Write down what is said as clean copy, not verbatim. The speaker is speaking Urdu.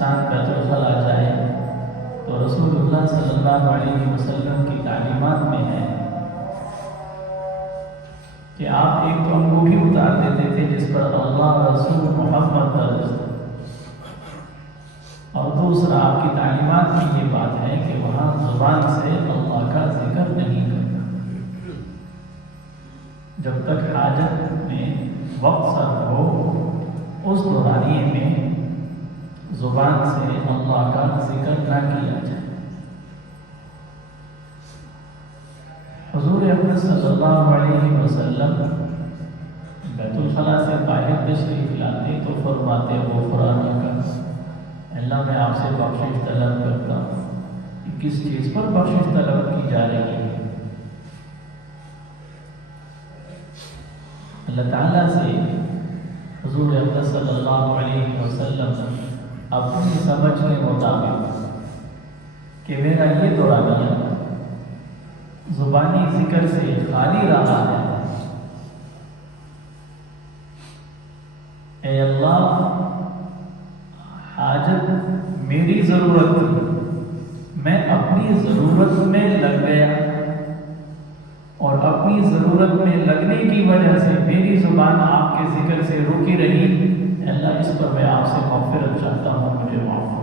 بیت الخلا جائے تو رسول اللہ صلی اللہ علیہ وسلم کی تعلیمات میں ہے کہ آپ ایک تو انگوٹھی اتار دیتے تھے جس پر اللہ رسول محمد درج، اور دوسرا آپ کی تعلیمات کی یہ بات ہے کہ وہاں زبان سے اللہ کا ذکر نہیں کرنا جب تک حاجت میں وقت صرف ہو، اس دورانیے میں زبان سے اللہ کا ذکر نہ کیا جائے۔ حضور اکرم صلی اللہ علیہ وسلم بیت الخلا سے باہر تشریف لاتے تو فرماتے غفرانک، اللہ میں آپ سے بخشش طلب کرتا ہوں۔ کس چیز پر بخشش طلب کی جا رہی ہے؟ اللہ تعالیٰ سے حضور اکرم صلی اللہ علیہ وسلم اپنی سمجھ کے مطابق کہ میرا یہ دورانیہ زبانی ذکر سے خالی رہا ہے، اے اللہ حاجت میری ضرورت تھی، میں اپنی ضرورت میں لگ گیا اور اپنی ضرورت میں لگنے کی وجہ سے میری زبان آپ کے ذکر سے رکی رہی، اللہ اس پر میں آپ سے مغفرت چاہتا ہوں، مجھے معاف